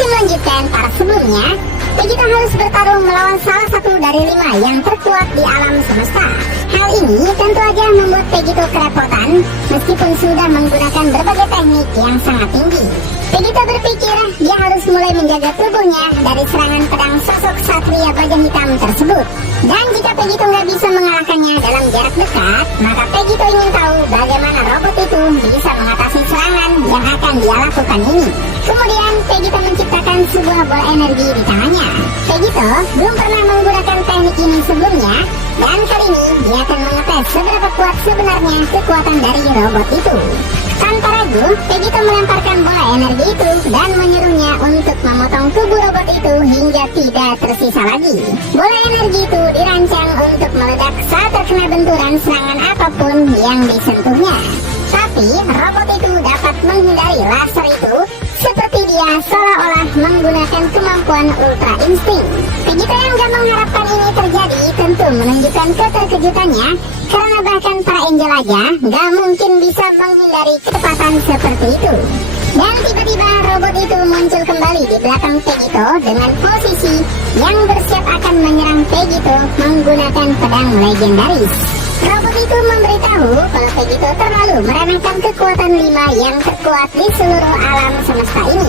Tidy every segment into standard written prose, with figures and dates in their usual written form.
Masih melanjutkan part sebelumnya, Vegito harus bertarung melawan salah satu dari 5 yang terkuat di alam semesta. Hal ini tentu aja membuat Vegito kerepotan meskipun sudah menggunakan berbagai teknik yang sangat tinggi. Vegito berpikir dia harus mulai menjaga tubuhnya dari serangan pedang sosok Satria Baja Hitam tersebut. Dan jika Vegito nggak bisa mengalahkannya dalam jarak dekat, maka Vegito ingin tahu bagaimana robot itu bisa mengatasi serangan yang akan dia lakukan ini. Kemudian Vegito menciptakan sebuah bola energi di tangannya. Vegito belum pernah menggunakan teknik ini sebelumnya, dan kali ini dia akan mengetes seberapa kuat sebenarnya kekuatan dari robot itu. Tanpa ragu, Vegito melemparkan bola energi itu dan menyuruhnya untuk memotong tubuh robot itu hingga tidak tersisa lagi. Bola energi itu dirancang untuk meledak saat terkena benturan serangan apapun yang disentuhnya. Tapi robot itu dapat menghindari laser itu seperti dia seolah-olah menggunakan kemampuan ultra insting. Vegito yang gak mengharapkan ini terjadi tentu menunjukkan keterkejutannya, karena bahkan para angel aja gak mungkin bisa menghindari kecepatan seperti itu. Dan tiba-tiba robot itu muncul kembali di belakang Vegito dengan posisi yang bersiap akan menyerang Vegito menggunakan pedang legendaris. Robot itu memberitahu kalau Vegito terlalu meremehkan kekuatan 5 yang terkuat di seluruh alam semesta ini.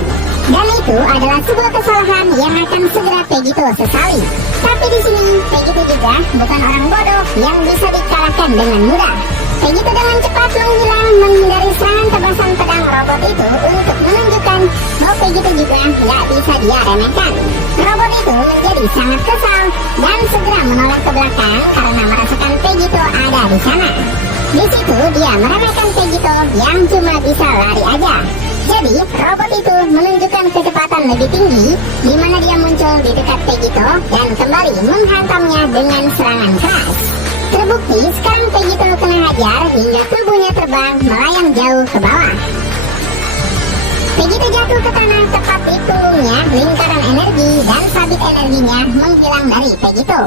Dan itu adalah sebuah kesalahan yang akan segera Vegito sesali. Tapi di sini Vegito juga bukan orang bodoh yang bisa dikalahkan dengan mudah. Vegito dengan cepat menghilang menghindari serangan tebasan pedang robot itu untuk menunjukkan bahwa Vegito juga nggak bisa dia remehkan. Robot itu menjadi sangat kesal dan segera menoleh ke belakang karena merasakan Vegito ada di sana. Di situ dia meremehkan Vegito yang cuma bisa lari aja. Jadi robot itu menunjukkan kecepatan lebih tinggi, di mana dia muncul di dekat Vegito dan kembali menghantamnya dengan serangan keras. Terbukti sekarang Vegito kena hajar hingga tubuhnya terbang melayang jauh ke bawah. Vegito jatuh ke tanah tepat di punggungnya, lingkaran energi dan sabit energinya menghilang dari Vegito.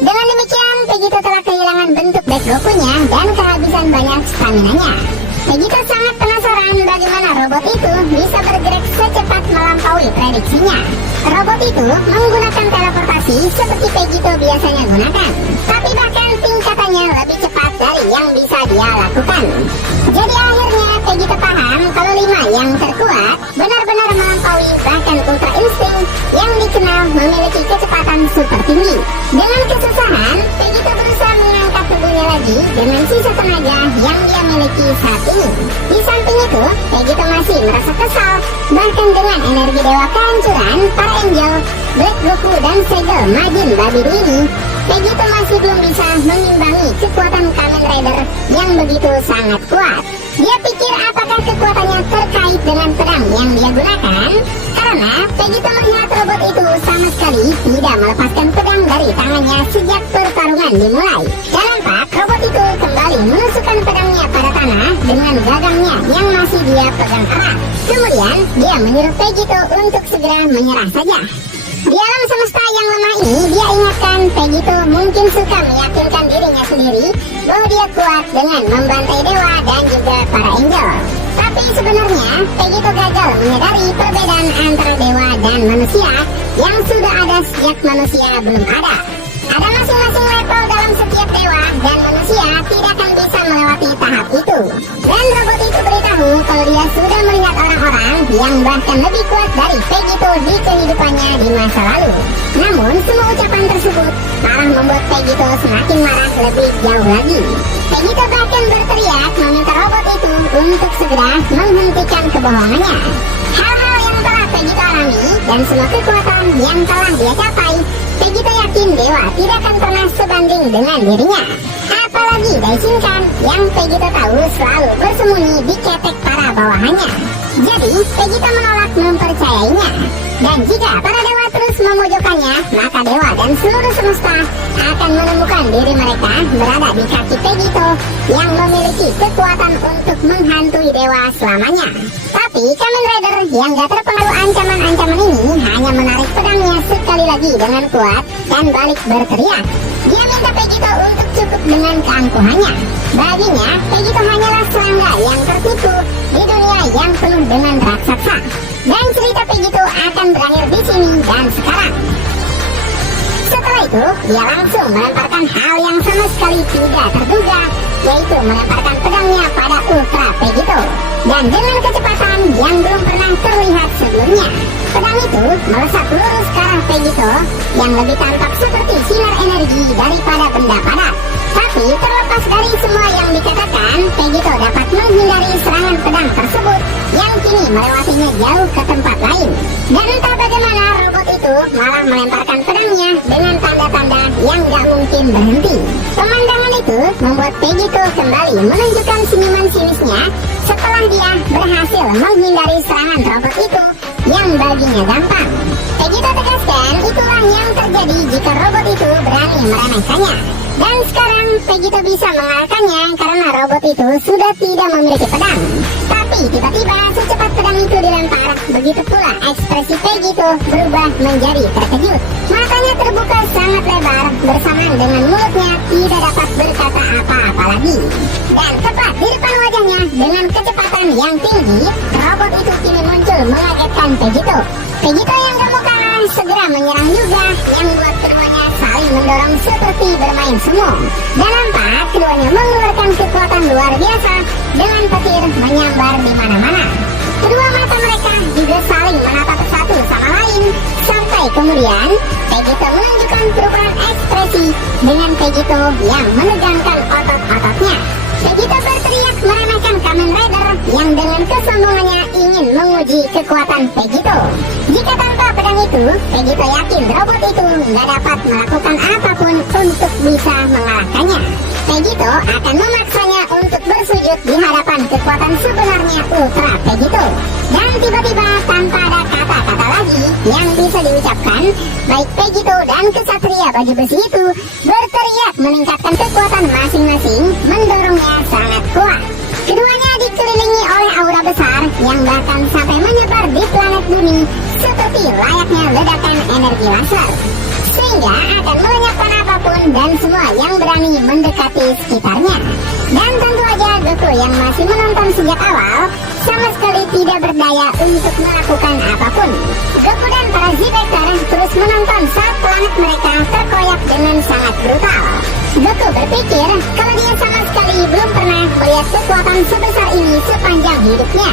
Dengan demikian, Vegito telah kehilangan bentuk Backgoku-nya dan kehabisan banyak stamina-nya. Vegito sangat penasaran bagaimana robot itu bisa bergerak secepat melampaui prediksinya. Robot itu menggunakan teleportasi seperti Vegito biasanya gunakan, tapi bahkan tingkatannya lebih cepat dari yang bisa dia lakukan. Jadi akhirnya Vegito paham kalau 5 yang terkuat benar-benar melampaui bahkan ultra insting yang dikenal memiliki kecepatan super tinggi. Dengan kesusahan, Vegito berusaha mengangkat tubuhnya lagi dengan sisa tenaga yang dia miliki saat ini. Di samping itu, Vegito masih merasa kesal, bahkan dengan energi dewa kehancuran para angel, Black Goku dan segel Majin Babidi ini, Vegito masih belum bisa mengimbangi kekuatan Kamen Rider yang begitu sangat kuat. Dia pikir apakah kekuatannya terkait dengan pedang yang dia gunakan? Karena Vegito melihat robot itu sama sekali tidak melepaskan pedang dari tangannya sejak pertarungan dimulai. Dan nampak robot itu kembali menusukkan pedangnya pada tanah dengan gagangnya yang masih dia pegang erat. Kemudian dia menyuruh Vegito untuk segera menyerah saja. Di alam semesta yang lemah ini, dia ingatkan Vegito mungkin suka meyakinkan dirinya sendiri bahwa dia kuat dengan membantai dewa dan juga para angel. Tapi sebenarnya Vegito gagal menyadari perbedaan antara dewa dan manusia yang sudah ada sejak manusia belum ada. Ada masing-masing level dalam setiap dewa dan manusia tidak akan bisa melewati tahap itu. Dan robot itu beritahu kalau dia sudah melihat orang-orang yang bahkan lebih kuat dari Vegito di kehidupannya di masa lalu. Namun semua ucapan tersebut malah membuat Vegito semakin marah lebih jauh lagi. Vegito bahkan berteriak meminta robot itu untuk segera menghentikan kebohongannya. Hal-hal yang telah Vegito alami dan semua kekuatan yang telah dia capai, Vegito yakin dewa tidak akan pernah sebanding dengan dirinya. Apalagi Daishinkan yang Vegito tahu selalu bersembunyi di ketek para bawahannya. Jadi Vegito menolak mempercayainya. Dan jika para dewa terus memojokkannya, maka dewa dan seluruh semesta akan menemukan diri mereka berada di kaki Vegito yang memiliki kekuatan untuk menghantui dewa selamanya. Tapi Kamen Rider yang gak terpengaruh ancaman-ancaman ini hanya menarik pedangnya sekali lagi dengan kuat dan balik berteriak. Dia minta Vegito untuk cukup dengan keangkuhannya. Baginya, Vegito hanyalah serangga yang tertipu di dunia yang penuh dengan raksasa. Dan cerita Vegito akan berakhir di sini dan sekarang. Setelah itu, dia langsung melemparkan hal yang sama sekali tidak terduga, yaitu melemparkan pedangnya pada Ultra Vegito. Dan dengan kecepatan yang belum pernah terlihat sebelumnya, pedang itu melesat lurus ke arah Vegito yang lebih tampak seperti sinar energi daripada benda padat. Tapi terlepas dari semua yang dikatakan, Vegito dapat menghindari serangan pedang tersebut yang kini melewatinya jauh ke tempat lain. Dan entah bagaimana robot itu malah melemparkan pedangnya dengan tanda-tanda yang gak mungkin berhenti. Pemandangan itu membuat Vegito kembali menunjukkan senyuman sinisnya setelah dia berhasil menghindari serangan robot itu yang baginya gampang. Vegito tegaskan itulah yang terjadi jika robot itu berani meremehkannya. Dan sekarang Vegito bisa mengalahkannya karena robot itu sudah tidak memiliki pedang. Tapi tiba-tiba secepat pedang itu dilempar, begitu pula ekspresi Vegito berubah menjadi terkejut. Matanya terbuka sangat lebar bersamaan dengan mulutnya tidak dapat berkata apa-apa lagi. Dan tepat di depan wajahnya dengan kecepatan yang tinggi, robot itu kini muncul mengagetkan Vegito. Vegito yang gak mau kalah segera menyerang juga, yang membuat keduanya saling mendorong seperti bermain sumo. Dan nampak keduanya mengeluarkan kekuatan luar biasa dengan petir menyambar di mana-mana. Kedua mata mereka juga saling menatap satu sama lain, sampai kemudian Vegito menunjukkan perubahan ekspresi dengan Vegito yang menegangkan otot-ototnya. Vegito berteriak meremehkan Kamen Rider yang dengan kesombongannya ingin menguji kekuatan Vegito. Jika tanpa pedang itu, Vegito yakin robot itu nggak dapat melakukan apapun untuk bisa mengalahkannya. Vegito akan memaksanya untuk bersujud di hadapan kekuatan sebenarnya Ultra Vegito. Dan tiba-tiba tanpa ada kata-kata lagi yang bisa diucapkan, baik Vegito dan kesatria baju besi itu berteriak meningkatkan kekuatan masing-masing, mendorongnya sangat kuat. Keduanya dikelilingi oleh aura besar yang bahkan sampai menyebar di planet bumi seperti layaknya ledakan energi laser, sehingga akan melenyapkan apapun dan semua yang berani mendekati sekitarnya. Dan tentu aja Goku yang masih menonton sejak awal sama sekali tidak berdaya untuk melakukan apapun. Goku dan para Z-Vector terus menonton saat planet mereka terkoyak dengan sangat brutal. Goku berpikir kalau dia sama sekali belum pernah melihat kekuatan sebesar ini sepanjang hidupnya.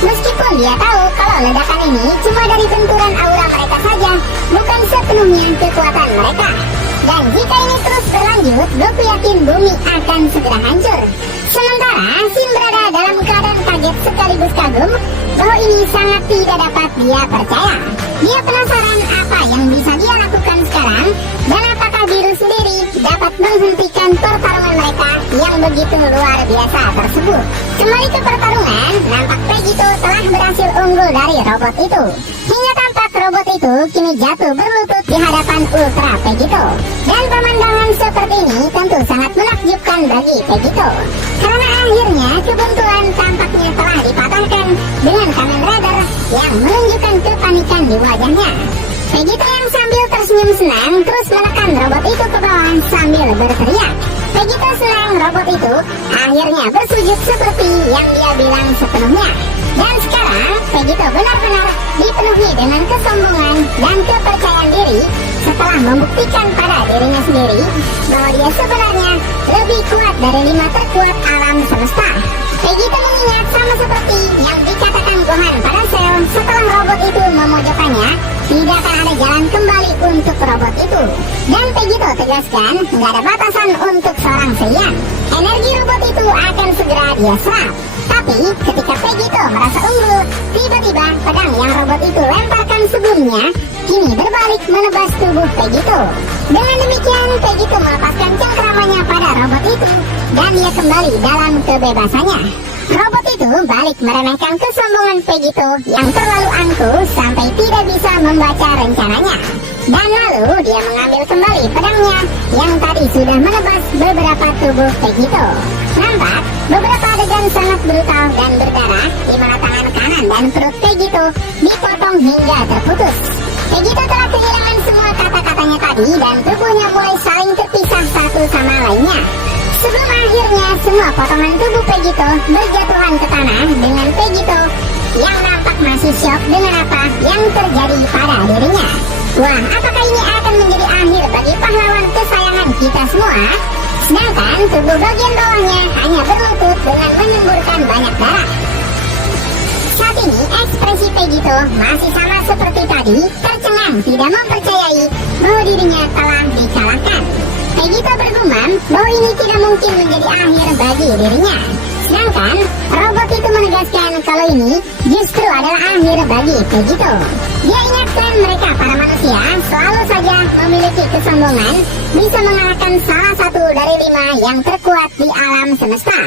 Meskipun dia tahu kalau ledakan ini cuma dari benturan aura mereka saja, bukan sepenuhnya kekuatan mereka. Dan jika ini terus berlanjut, Goku yakin bumi akan segera hancur. Sementara Shin berada dalam keadaan kaget sekaligus kagum bahwa ini sangat tidak dapat dia percaya. Dia penasaran apa yang bisa dia lakukan sekarang dan apakah Biru sendiri dapat menghentikan pertarungan mereka yang begitu luar biasa tersebut. Kembali ke pertarungan, nampak Vegito telah berhasil unggul dari robot itu. Hingga tampak robot itu kini jatuh berlutut di hadapan Ultra Vegito. Dan pemandangan seperti ini tentu sangat menakjubkan bagi Vegito. Karena akhirnya kebuntuan tampaknya telah dipatahkan dengan Kamen Rider yang menunjukkan kepanikan di wajahnya. Vegito yang sambil tersenyum senang terus menekan robot itu ke bawah sambil berteriak. Vegito senang robot itu akhirnya bersujud seperti yang dia bilang sepenuhnya. Dan sekarang Vegito benar-benar dipenuhi dengan kesombongan dan kepercayaan diri setelah membuktikan pada dirinya sendiri bahwa dia sebenarnya lebih kuat dari 5 terkuat alam semesta. Vegito mengingat sama seperti yang dikatakan Gohan pada Cell setelah robot itu memojokkannya, tidak akan ada jalan kembali untuk robot itu. Dan Vegito tegaskan nggak ada batasan untuk seorang Saiyan. Energi robot itu akan segera dia serap. Tapi ketika Vegito merasa unggul, tiba-tiba pedang yang robot itu lemparkan sebelumnya kini berbalik menebas tubuh Vegito. Dengan demikian Vegito melepaskan cengkeramannya pada robot itu dan dia kembali dalam kebebasannya. Robot itu balik meremehkan kesombongan Vegito yang terlalu angkuh sampai tidak bisa membaca rencananya. Dan lalu dia mengambil kembali pedangnya yang tadi sudah menebas beberapa tubuh Vegito. Nampak beberapa adegan sangat brutal dan berdarah di mana tangan kanan dan perut Vegito dipotong hingga terputus. Vegito telah kehilangan semua kata-katanya tadi dan tubuhnya mulai saling terpisah satu sama lainnya. Sebelum akhirnya semua potongan tubuh Pegito berjatuhan ke tanah dengan Pegito yang nampak masih syok dengan apa yang terjadi pada dirinya. Wah, apakah ini akan menjadi akhir bagi pahlawan kesayangan kita semua? Sedangkan tubuh bagian bawahnya hanya berlutut dengan menyemburkan banyak darah. Saat ini ekspresi Pegito masih sama seperti tadi, tercengang tidak mempercayai bahwa dirinya telah dikalahkan. Pegito bergumam bahwa ini tidak mungkin menjadi akhir bagi dirinya. Sedangkan robot itu menegaskan kalau ini justru adalah akhir bagi Pegito. Dia ingatkan mereka para manusia selalu saja memiliki kesombongan bisa mengalahkan salah satu dari 5 yang terkuat di alam semesta.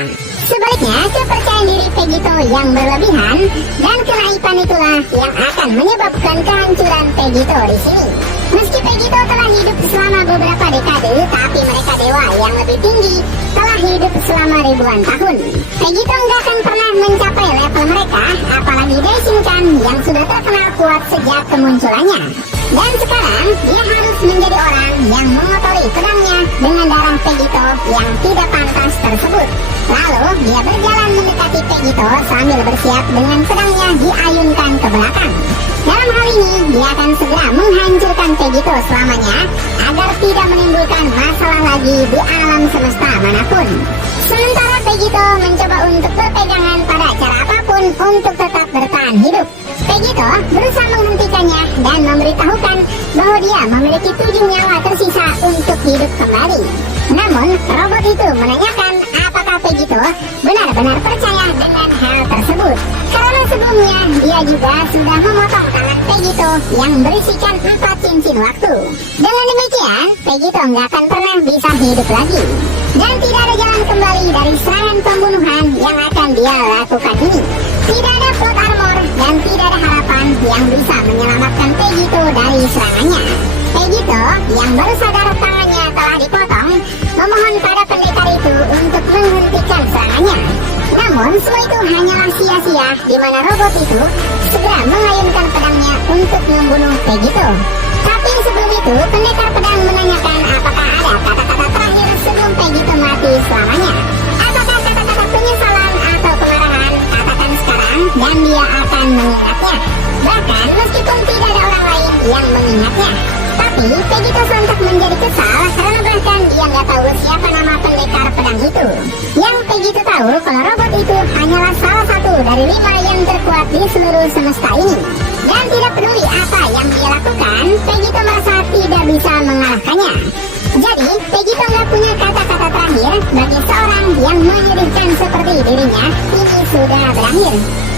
Sebaliknya, kepercayaan diri Pegito yang berlebihan dan kenaikan itulah yang akan menyebabkan kehancuran Pegito di sini. Meski Pegito telah hidup selama beberapa dekade, tapi mereka dewa yang lebih tinggi telah hidup selama ribuan tahun. Pegito nggak akan pernah mencapai level mereka, apalagi Daishinkan yang sudah terkenal kuat sejak kemunculannya. Dan sekarang, dia harus menjadi orang yang mengotori pedangnya dengan darah Pegito yang tidak pantas tersebut. Lalu, dia berjalan mendekati Pegito sambil bersiap dengan pedangnya diayunkan ke belakang. Dalam hal ini, dia akan segera menghancurkan Pegito selamanya agar tidak menimbulkan masalah lagi di alam semesta manapun. Sementara Pegito mencoba untuk berpegangan pada cara apapun untuk tetap bertahan hidup. Pegito berusaha menghentikannya dan memberitahukan bahwa dia memiliki 7 nyawa tersisa untuk hidup kembali. Namun, robot itu menanyakan apakah Pegito benar-benar percaya dengan hal tersebut. Karena sebelumnya, dia juga sudah memotong tangan Pegito yang berisikan 4 cincin waktu. Dengan demikian, Pegito nggak akan pernah bisa hidup lagi. Dan tidak ada jalan kembali dari serangan pembunuhan yang akan dia lakukan ini. Tidak ada plot armor dan tidak ada harapan yang bisa menyelamatkan Pegito dari serangannya. Pegito yang baru sadar tangannya telah dipotong memohon pada pendekar itu untuk menghentikan serangannya. Namun semua itu hanyalah sia-sia di mana robot itu segera mengayunkan pedangnya untuk membunuh Pegito. Tapi sebelum itu pendekar pedang menanyakan apakah ada kata-kata terakhir sebelum Pegito mati selamanya. Apakah kata-kata penyesalan atau kemarahan? Katakan sekarang dan dia akan mengingatnya. Bahkan meskipun tidak ada orang lain yang mengingatnya. Tapi Pegito sontak menjadi kesal karena bahkan dia nggak tahu siapa nama pendekar pedang itu. Yang Pegito tahu kalau robot itu hanyalah salah satu dari 5 yang terkuat di seluruh semesta ini. Dan tidak peduli apa yang dia lakukan, Pegito merasa tidak bisa mengalahkannya. Jadi, Pegito nggak punya kata-kata terakhir bagi seorang yang menyedihkan seperti dirinya. Ini sudah berakhir.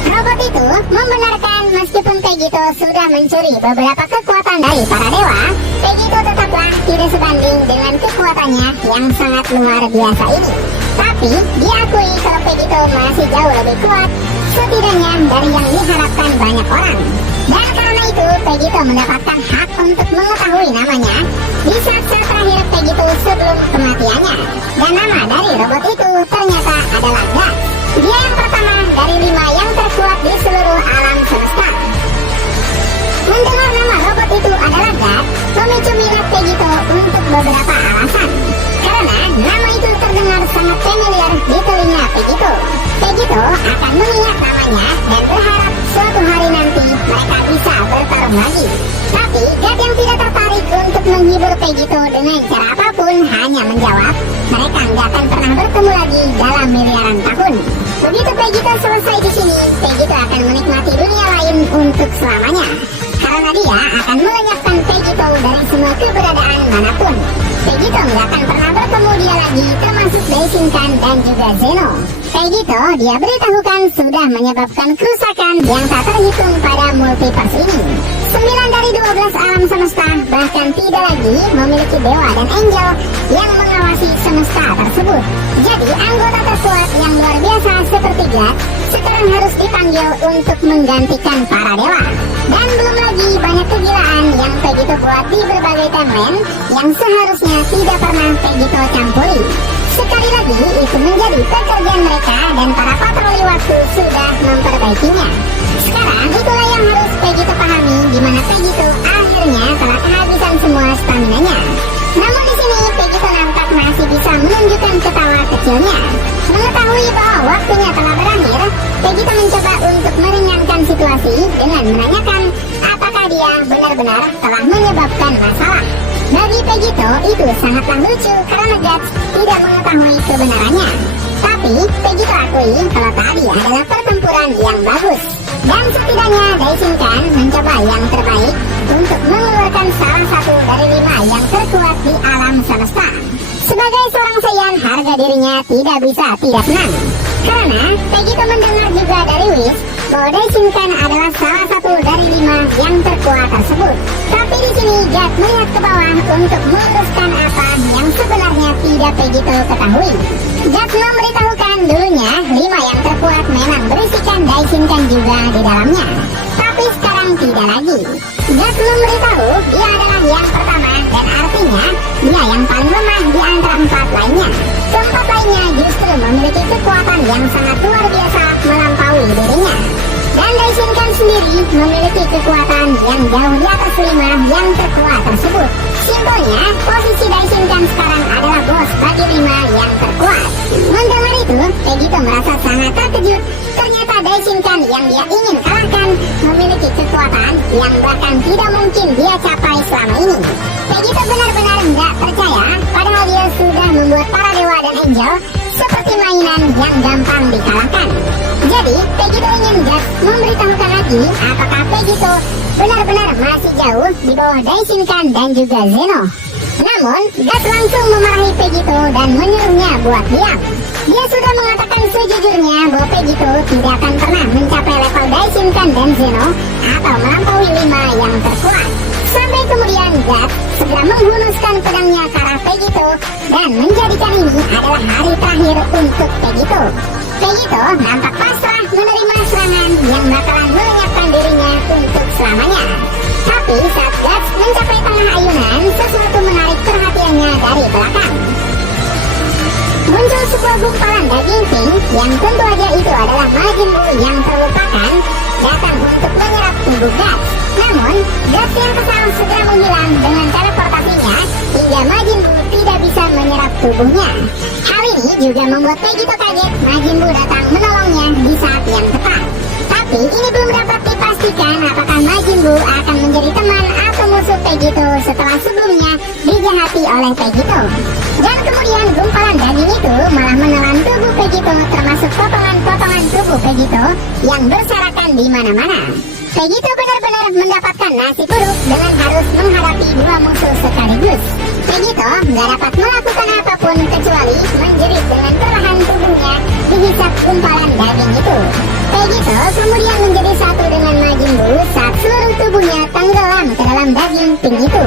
Robot itu membenarkan meskipun Pegito sudah mencuri beberapa kekuatan dari para dewa, Pegito tetaplah tidak sebanding dengan kekuatannya yang sangat luar biasa ini. Tapi diakui kalau Pegito masih jauh lebih kuat, setidaknya dari yang diharapkan banyak orang. Dan karena itu Pegito mendapatkan hak untuk mengetahui namanya di saat-saat terakhir Pegito sebelum kematiannya. Dan nama dari robot itu ternyata adalah Guts. Dia yang pertama dari 5 yang terkuat di seluruh alam semesta. Mendengar nama robot itu adalah Guts memicu minat Pegito untuk beberapa alasan. Karena nama itu terdengar sangat familiar di telinga Pegito. Pegito akan mengingat namanya dan berharap suatu hari nanti mereka bisa bertarung lagi. Tapi Guts yang tidak tertarik untuk menghibur Pegito dengan cara apapun hanya menjawab, mereka nggak akan pernah bertemu lagi dalam miliaran tahun. Begitu Pegito selesai di sini, Pegito akan menikmati dunia lain untuk selamanya. Karena dia akan melenyapkan Pegito dari semua keberadaan manapun. Pegito nggak akan pernah bertemu dia lagi, termasuk Daishinkan dan juga Zeno. Pegito dia beritahukan sudah menyebabkan kerusakan yang tak terhitung pada multiverse ini. 9 dari 12 alam semesta bahkan tidak lagi memiliki dewa dan angel yang mengawasi semesta tersebut. Jadi anggota terkuat yang luar biasa seperti Guts sekarang harus dipanggil untuk menggantikan para dewa. Dan belum lagi banyak kegilaan yang Pegito buat di berbagai timeline yang seharusnya tidak pernah Pegito campuri. Sekali lagi itu menjadi pekerjaan mereka dan para patroli waktu sudah memperbaikinya. Sekarang itulah yang harus Pegito pahami, di mana Pegito akhirnya telah kehabisan semua stamina-nya. Namun di sini Pegito nampak masih bisa menunjukkan ketawa kecilnya. Mengetahui bahwa waktunya telah berakhir, Vegito mencoba untuk meringankan situasi dengan menanyakan apakah dia benar-benar telah menyebabkan masalah. Bagi Vegito itu sangatlah lucu karena Guts tidak mengetahui kebenarannya. Tapi Vegito akui kalau tadi adalah pertempuran yang bagus. Dan setidaknya Daishinkan mencoba yang terbaik untuk mengeluarkan salah satu dari 5 yang terkuat di alam semesta. Sebagai seorang Saiyan, harga dirinya tidak bisa tidak senang. Karena Vegito mendengar juga dari Whis bahwa Daishinkan adalah salah satu dari 5 yang terkuat tersebut. Tapi di sini Guts melihat ke bawah untuk meluruskan apa yang sebenarnya tidak Vegito ketahui. Guts memberitahukan dulunya 5 yang terkuat memang berisikan Daishinkan juga di dalamnya. Tapi sekarang tidak lagi. Guts memberitahu dia adalah yang pertama dan artinya dia yang paling lemah di antara 4 lainnya. Keempat lainnya justru memiliki kekuatan yang sangat luar biasa melampaui dirinya. Dan Daishinkan sendiri memiliki kekuatan yang jauh di atas 5 yang terkuat tersebut. Simpelnya, posisi Daishinkan sekarang adalah bos bagi 5 yang terkuat. Mendengar itu, Vegito merasa sangat terkejut. Ternyata Daishinkan yang dia ingin kalahkan memiliki kekuatan yang bahkan tidak mungkin dia capai selama ini. Vegito benar-benar nggak percaya, padahal dia sudah membuat para dewa dan angel seperti mainan yang gampang dikalahkan. Jadi, Vegito ingin Guts memberitahukan lagi apakah Vegito benar-benar masih jauh di bawah Daishinkan dan juga Zeno. Namun, Guts langsung memarahi Vegito dan menyuruhnya buat diam. Dia sudah mengatakan sejujurnya bahwa Vegito tidak akan pernah mencapai level Daishinkan dan Zeno atau melampaui 5 yang terkuat. Sampai kemudian Guts segera menghunuskan pedangnya ke arah Vegito dan menjadikan ini adalah hari terakhir untuk Vegito. Vegito nampak pasrah menerima serangan yang bakalan melenyapkan dirinya untuk selamanya. Tapi saat Guts mencapai tengah ayunan, sesuatu menarik perhatiannya dari belakang. Muncul sebuah gumpalan daging pink yang tentu aja itu adalah Majin Buu yang terlupakan datang untuk menyerap tubuh Guts. Namun, Guts yang kesal segera menghilang dengan teleportasinya hingga Majin Buu tidak bisa menyerap tubuhnya. Hal ini juga membuat Vegito kaget Majin Buu datang menolongnya di saat yang tepat. Tapi ini belum dapat dipastikan apakah Majin Buu akan menjadi teman atau musuh Vegito setelah sebelumnya dijahati oleh Vegito. Dan kemudian gumpalan daging itu malah menelan tubuh Vegito termasuk potongan-potongan tubuh Vegito yang berserakan di mana-mana. Vegito benar-benar mendapatkan nasib buruk dengan harus menghadapi 2 musuh sekaligus. Vegito nggak dapat melakukan apapun kecuali menjerit dengan perlahan tubuhnya dihisap gumpalan daging itu. Vegito kemudian menjadi satu dengan Majin Buu saat seluruh tubuhnya tenggelam ke dalam daging pink itu.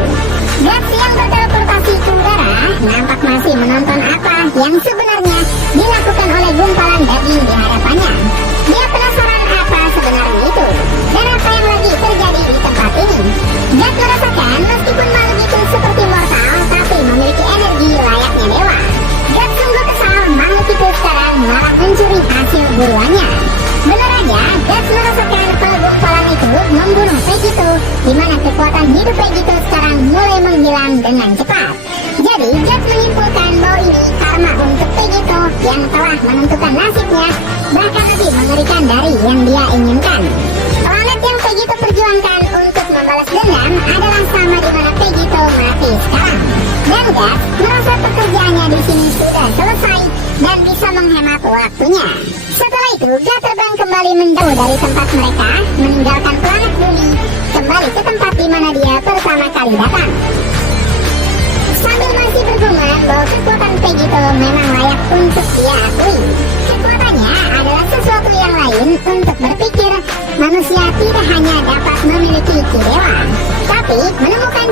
Guts yang berteleportasi ke udara nampak masih menonton apa yang sebenarnya dilakukan oleh gumpalan daging di hadapannya. Dia penasaran apa sebenarnya itu dan apa yang lagi terjadi di tempat ini. Guts merasakan meskipun makhluk itu seperti mortal tapi memiliki energi layaknya dewa. Guts sungguh kesal makhluk itu sekarang malah mencuri hasil buruannya. Benar aja, Guts merasakan kalau gumpalan itu membunuh Vegito, di mana kekuatan hidup Vegito sekarang mulai menghilang dengan cepat. Jadi, Guts menyimpulkan bahwa ini karma untuk Vegito yang telah menentukan nasibnya, bahkan lebih mengerikan dari yang dia inginkan. Planet yang Vegito perjuangkan untuk membalas dendam adalah sama di mana Vegito mati sekarang. Dan Guts merasa pekerjaannya di sini sudah selesai dan bisa menghemat waktunya. Setelah itu, Guts terbang kembali menjauh dari tempat mereka, meninggalkan planet bumi, kembali ke tempat di mana dia pertama kali datang. Sambil masih bergumam bahwa kekuatan Vegito memang layak untuk dia akui. Kekuatannya adalah sesuatu yang lain untuk berpikir manusia tidak hanya dapat memiliki ki dewa, tapi menemukan